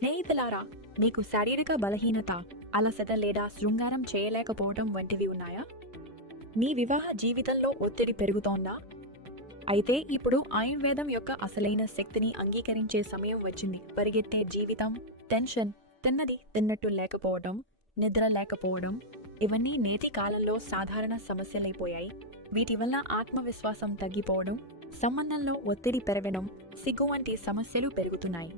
స్నేహితులారా మీకు శారీరక బలహీనత అలసట లేదా శృంగారం చేయలేకపోవడం వంటివి ఉన్నాయా? మీ వివాహ జీవితంలో ఒత్తిడి పెరుగుతోందా? అయితే ఇప్పుడు ఆయుర్వేదం యొక్క అసలైన శక్తిని అంగీకరించే సమయం వచ్చింది. పరిగెత్తే జీవితం టెన్షన్ తిన్నది తిన్నట్టు లేకపోవడం నిద్ర లేకపోవడం ఇవన్నీ నేటి కాలంలో సాధారణ సమస్యలైపోయాయి. వీటి వల్ల ఆత్మవిశ్వాసం తగ్గిపోవడం సంబంధంలో ఒత్తిడి పెరగడం సిగ్గు వంటి సమస్యలు పెరుగుతున్నాయి.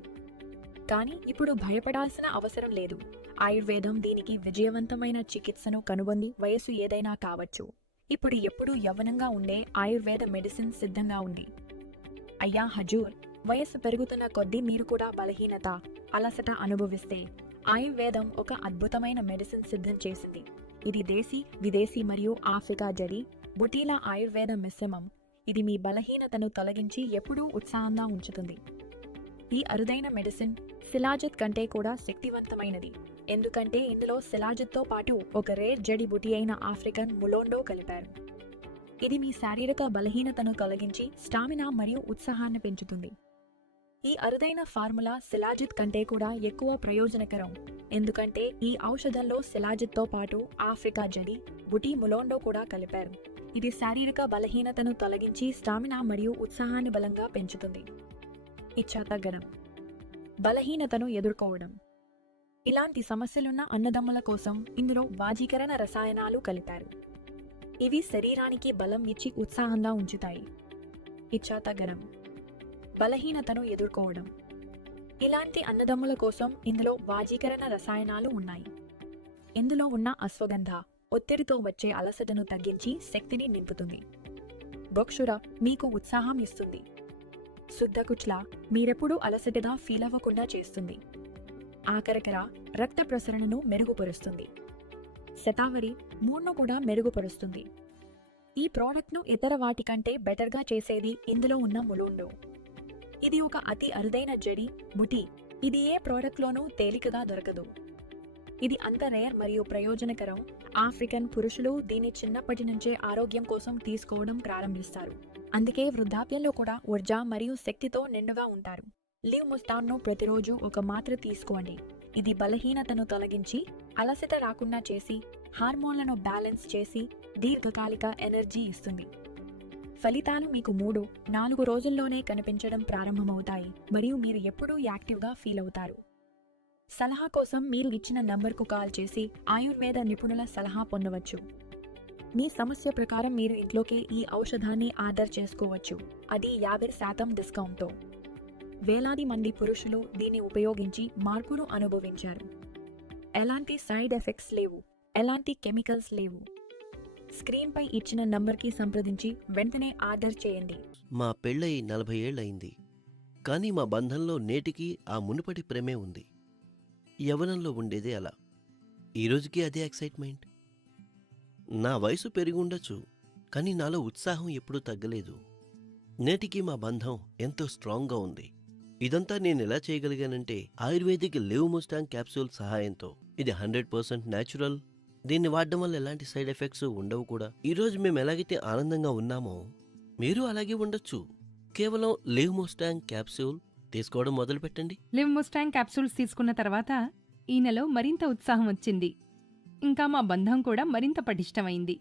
కానీ ఇప్పుడు భయపడాల్సిన అవసరం లేదు. ఆయుర్వేదం దీనికి విజయవంతమైన చికిత్సను కనుగొంది. వయస్సు ఏదైనా కావచ్చు. ఇప్పుడు ఎప్పుడూ యవ్వనంగా ఉండే ఆయుర్వేద మెడిసిన్ సిద్ధంగా ఉంది. అయ్యా హజూర్ వయసు పెరుగుతున్న కొద్దీ మీరు కూడా బలహీనత అలసట అనుభవిస్తే ఆయుర్వేదం ఒక అద్భుతమైన మెడిసిన్ సిద్ధం చేసింది. ఇది దేశీ విదేశీ మరియు ఆఫ్రికా జరి బుటీల ఆయుర్వేద మిశ్రమం. ఇది మీ బలహీనతను తొలగించి ఎప్పుడూ ఉత్సాహంగా ఉంచుతుంది. ఈ అరుదైన మెడిసిన్ శిలాజిత్ కంటే కూడా శక్తివంతమైనది. ఎందుకంటే ఇందులో శిలాజిత్తో పాటు ఒక రేర్ జడి బుటి అయిన ఆఫ్రికన్ ములోండో కలిపారు. ఇది మీ శారీరక బలహీనతను తొలగించి స్టామినా మరియు ఉత్సాహాన్ని పెంచుతుంది. ఈ అరుదైన ఫార్ములా శిలాజిత్ కంటే కూడా ఎక్కువ ప్రయోజనకరం. ఎందుకంటే ఈ ఔషధంలో శిలాజిత్తో పాటు ఆఫ్రికా జడి బుటి ములోండో కూడా కలిపారు. ఇది శారీరక బలహీనతను తొలగించి స్టామినా మరియు ఉత్సాహాన్ని బలంగా పెంచుతుంది. ఇచ్చా తగ్గడం బలహీనతను ఎదుర్కోవడం. ఇలాంటి సమస్యలున్న అన్నదమ్ముల కోసం ఇందులో వాజీకరణ రసాయనాలు కలిపారు. ఇవి శరీరానికి బలం ఇచ్చి ఉత్సాహంగా ఉంచుతాయి. ఇచ్చా తగ్గడం బలహీనతను ఎదుర్కోవడం. ఇలాంటి అన్నదమ్ముల కోసం ఇందులో వాజీకరణ రసాయనాలు ఉన్నాయి. ఇందులో ఉన్న అశ్వగంధ ఒత్తిడితో వచ్చే అలసటను తగ్గించి శక్తిని నింపుతుంది. బొక్షుర మీకు ఉత్సాహం ఇస్తుంది. శుద్ధకుచ్ల మీరెప్పుడూ అలసటగా ఫీల్ అవ్వకుండా చేస్తుంది. ఆఖరికర రక్త ప్రసరణను మెరుగుపరుస్తుంది. శతావరి మూడ్ను కూడా మెరుగుపరుస్తుంది. ఈ ప్రోడక్ట్ను ఇతర వాటికంటే బెటర్గా చేసేది ఇందులో ఉన్న ములుండు. ఇది ఒక అతి అరుదైన జడి బుటి. ఇది ఏ ప్రోడక్ట్లోనూ తేలికగా దొరకదు. ఇది అంత రేర్ మరియు ప్రయోజనకరం. ఆఫ్రికన్ పురుషులు దీన్ని చిన్నప్పటి నుంచే ఆరోగ్యం కోసం తీసుకోవడం ప్రారంభిస్తారు. అందుకే వృద్ధాప్యంలో కూడా ఊర్జ మరియు శక్తితో నిండుగా ఉంటారు. లివ్ ముస్తాన్ను ప్రతిరోజు ఒక మాత్ర తీసుకోండి. ఇది బలహీనతను తొలగించి అలసట రాకుండా చేసి హార్మోన్లను బ్యాలెన్స్ చేసి దీర్ఘకాలిక ఎనర్జీ ఇస్తుంది. ఫలితాలు మీకు మూడు నాలుగు రోజుల్లోనే కనిపించడం ప్రారంభమవుతాయి మరియు మీరు ఎప్పుడూ యాక్టివ్గా ఫీల్ అవుతారు. సలహా కోసం మీరు ఇచ్చిన నంబర్కు కాల్ చేసి ఆయుర్వేద నిపుణుల సలహా పొందవచ్చు. మీ సమస్య ప్రకారం మీరు ఇంట్లోకే ఈ ఔషధాన్ని ఆర్డర్ చేసుకోవచ్చు. అది యాభై శాతం డిస్కౌంట్తో. వేలాది మంది పురుషులు దీన్ని ఉపయోగించి మార్పును అనుభవించారు. ఎలాంటి సైడ్ ఎఫెక్ట్స్ లేవు. ఎలాంటి కెమికల్స్ లేవు. స్క్రీన్పై ఇచ్చిన నంబర్కి సంప్రదించి వెంటనే ఆర్డర్ చేయండి. మా పెళ్ళయి నలభై ఏళ్ళయింది. కానీ మా బంధంలో నేటికి ఆ మునుపటి ప్రేమే ఉంది. యవనంలో ఉండేదే అలా. ఈరోజుకి అదే ఎక్సైట్మెంట్. నా వయసు పెరిగి ఉండొచ్చు కానీ నాలో ఉత్సాహం ఎప్పుడూ తగ్గలేదు. నేటికి మా బంధం ఎంతో స్ట్రాంగ్గా ఉంది. ఇదంతా నేను ఎలా చేయగలిగానంటే ఆయుర్వేదిక్ లివ్ ముస్టాంగ్ క్యాప్సూల్ సహాయంతో. ఇది హండ్రెడ్ పర్సెంట్ న్యాచురల్. దీన్ని వాడడం వల్ల ఎలాంటి సైడ్ ఎఫెక్ట్స్ ఉండవు కూడా. ఈరోజు మేము ఎలాగైతే ఆనందంగా ఉన్నామో మీరు అలాగే ఉండొచ్చు. కేవలం లివ్ ముస్టాంగ్ క్యాప్సూల్ తీసుకోవడం మొదలు పెట్టండి లివ్ ముస్టాంగ్ క్యాప్సూల్స్ తీసుకున్న తర్వాత ఈయనలో మరింత ఉత్సాహం వచ్చింది. ఇంకా మా బంధం కూడా మరింత పటిష్టమైంది.